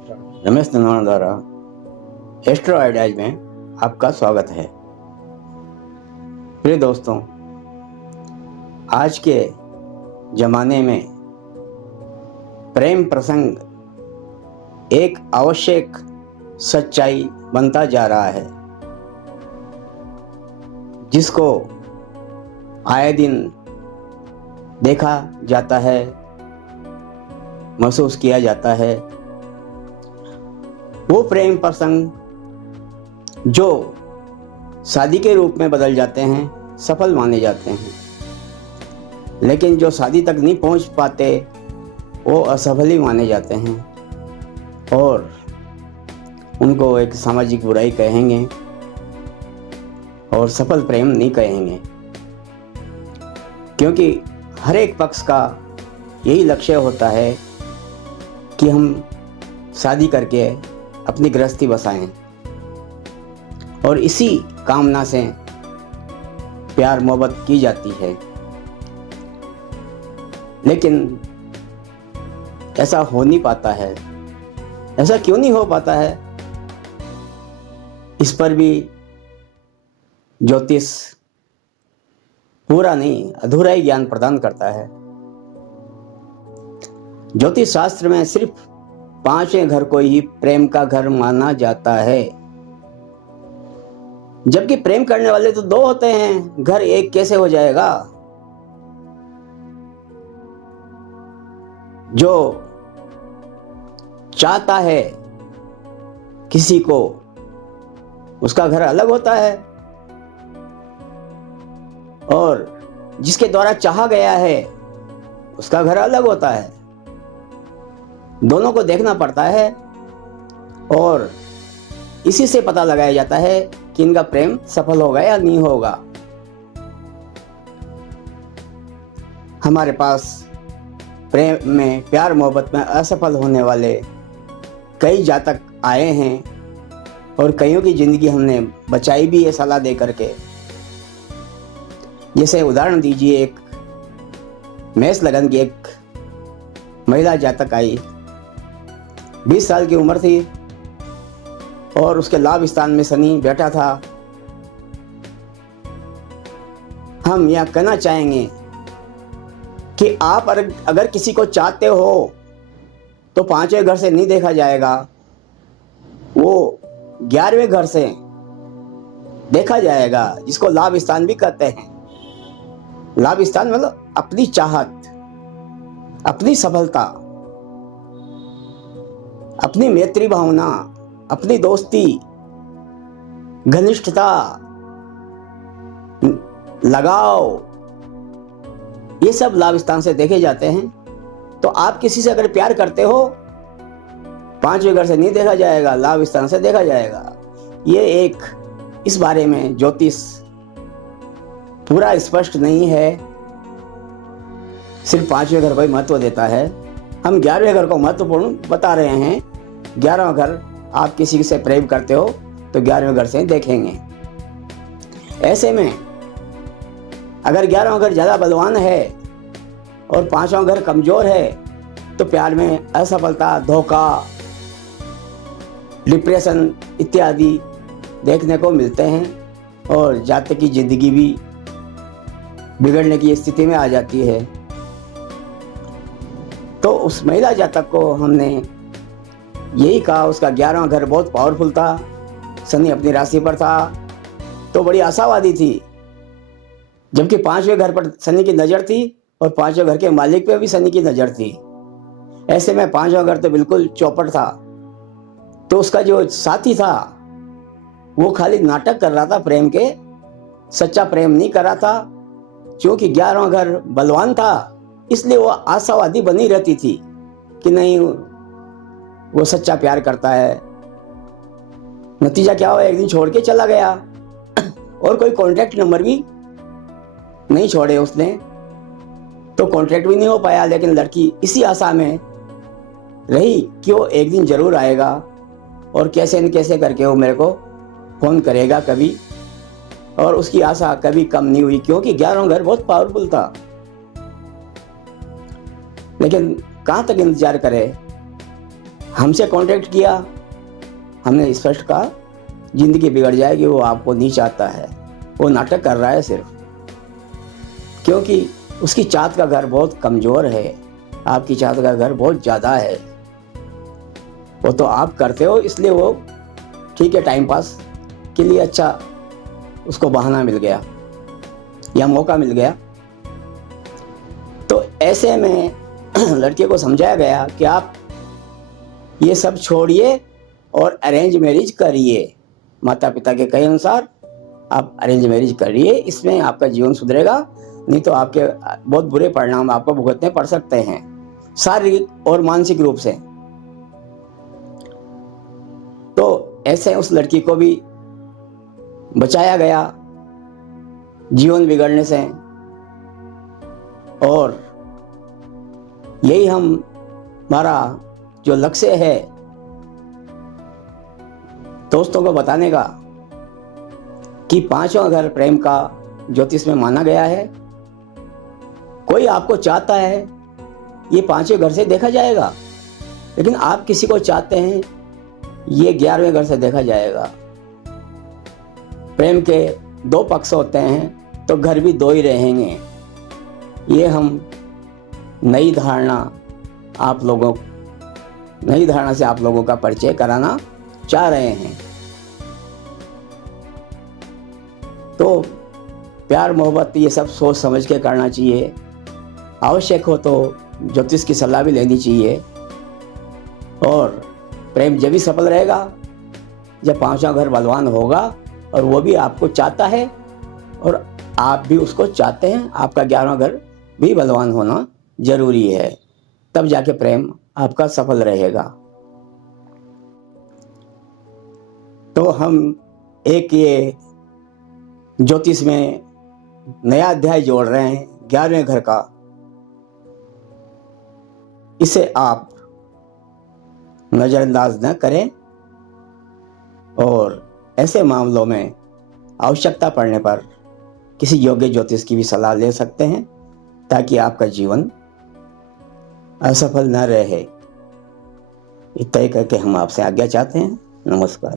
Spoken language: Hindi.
रमेश नंदवाना द्वारा एस्ट्रो आइडियाज में आपका स्वागत है। प्रिय दोस्तों, आज के ज़माने में प्रेम प्रसंग एक आवश्यक सच्चाई बनता जा रहा है, जिसको आए दिन देखा जाता है, महसूस किया जाता है। वो प्रेम प्रसंग जो शादी के रूप में बदल जाते हैं, सफल माने जाते हैं, लेकिन जो शादी तक नहीं पहुंच पाते वो असफल ही माने जाते हैं और उनको एक सामाजिक बुराई कहेंगे और सफल प्रेम नहीं कहेंगे, क्योंकि हर एक पक्ष का यही लक्ष्य होता है कि हम शादी करके अपनी गृहस्थी बसाएं और इसी कामना से प्यार मोहब्बत की जाती है। लेकिन ऐसा हो नहीं पाता है। ऐसा क्यों नहीं हो पाता है? इस पर भी ज्योतिष पूरा नहीं, अधूरा ही ज्ञान प्रदान करता है। ज्योतिष शास्त्र में सिर्फ 5वें घर को ही प्रेम का घर माना जाता है, जबकि प्रेम करने वाले तो 2 होते हैं, घर एक कैसे हो जाएगा? जो चाहता है किसी को, उसका घर अलग होता है, और जिसके द्वारा चाहा गया है उसका घर अलग होता है। दोनों को देखना पड़ता है और इसी से पता लगाया जाता है कि इनका प्रेम सफल होगा या नहीं होगा। हमारे पास प्रेम में, प्यार मोहब्बत में असफल होने वाले कई जातक आए हैं और कईयों की जिंदगी हमने बचाई भी है सलाह दे करके। जैसे उदाहरण दीजिए, एक मेष लगन की एक महिला जातक आई, 20 साल की उम्र थी और उसके लाभ स्थान में शनि बैठा था। हम यह कहना चाहेंगे कि आप अगर किसी को चाहते हो तो 5वें घर से नहीं देखा जाएगा, वो 11वें घर से देखा जाएगा, जिसको लाभ स्थान भी कहते हैं। लाभ स्थान मतलब अपनी चाहत, अपनी सफलता, अपनी मैत्री भावना, अपनी दोस्ती, घनिष्ठता, लगाव, ये सब लाभ स्थान से देखे जाते हैं। तो आप किसी से अगर प्यार करते हो, 5वें घर से नहीं देखा जाएगा, लाभ स्थान से देखा जाएगा। ये एक, इस बारे में ज्योतिष पूरा स्पष्ट नहीं है, सिर्फ 5वें घर को ही महत्व देता है। हम 11वें घर को महत्वपूर्ण बता रहे हैं। 11वां घर, आप किसी से प्रेम करते हो तो 11वें घर से देखेंगे। ऐसे में अगर 11वां घर ज़्यादा बलवान है और 5वां घर कमज़ोर है तो प्यार में असफलता, धोखा, डिप्रेशन इत्यादि देखने को मिलते हैं और जातक की जिंदगी भी बिगड़ने की स्थिति में आ जाती है। तो उस महिला जातक को हमने यही कहा, उसका 11वां घर बहुत पावरफुल था, शनि अपनी राशि पर था, तो बड़ी आशावादी थी, जबकि 5वें घर पर शनि की नज़र थी और 5वें घर के मालिक पे भी शनि की नज़र थी। ऐसे में 5वां घर तो बिल्कुल चौपट था। तो उसका जो साथी था वो खाली नाटक कर रहा था प्रेम के, सच्चा प्रेम नहीं कर रहा था। क्योंकि 11वां घर बलवान था, इसलिए वो आशावादी बनी रहती थी कि नहीं, वो सच्चा प्यार करता है। नतीजा क्या हुआ? एक दिन छोड़ के चला गया और कोई कॉन्टैक्ट नंबर भी नहीं छोड़े उसने, तो कॉन्टैक्ट भी नहीं हो पाया। लेकिन लड़की इसी आशा में रही कि वो एक दिन जरूर आएगा और कैसे न कैसे करके वो मेरे को फोन करेगा कभी, और उसकी आशा कभी कम नहीं हुई, क्योंकि 11वां घर बहुत पावरफुल था। लेकिन कहाँ तक इंतजार करे? हमसे कांटेक्ट किया, हमने स्पष्ट कहा जिंदगी बिगड़ जाएगी, वो आपको नहीं चाहता है, वो नाटक कर रहा है सिर्फ, क्योंकि उसकी चाहत का घर बहुत कमज़ोर है, आपकी चाहत का घर बहुत ज़्यादा है। वो तो आप करते हो इसलिए वो ठीक है, टाइम पास के लिए अच्छा उसको बहाना मिल गया या मौका मिल गया। तो ऐसे में लड़के को समझाया गया कि आप ये सब छोड़िए और अरेंज मैरिज करिए। माता पिता के कहे अनुसार आप अरेंज मैरिज करिए, इसमें आपका जीवन सुधरेगा, नहीं तो आपके बहुत बुरे परिणाम आपको भुगतने पड़ सकते हैं, शारीरिक और मानसिक रूप से। तो ऐसे उस लड़की को भी बचाया गया जीवन बिगड़ने से। और यही हमारा जो लक्ष्य है दोस्तों को बताने का, कि पांचवा घर प्रेम का ज्योतिष में माना गया है। कोई आपको चाहता है ये पांचवें घर से देखा जाएगा, लेकिन आप किसी को चाहते हैं ये 11वें घर से देखा जाएगा। प्रेम के दो पक्ष होते हैं तो घर भी दो ही रहेंगे। ये हम नई धारणा से आप लोगों का परिचय कराना चाह रहे हैं। तो प्यार मोहब्बत ये सब सोच समझ के करना चाहिए। आवश्यक हो तो ज्योतिष की सलाह भी लेनी चाहिए। और प्रेम जब भी सफल रहेगा जब पांचवा घर बलवान होगा और वो भी आपको चाहता है और आप भी उसको चाहते हैं। आपका 11वां घर भी बलवान होना जरूरी है, तब जाके प्रेम आपका सफल रहेगा। तो हम एक ये ज्योतिष में नया अध्याय जोड़ रहे हैं 11वें घर का। इसे आप नज़रअंदाज न करें और ऐसे मामलों में आवश्यकता पड़ने पर किसी योग्य ज्योतिष की भी सलाह ले सकते हैं, ताकि आपका जीवन असफल न रहे। इतना ही करके हम आपसे आज्ञा चाहते हैं। नमस्कार।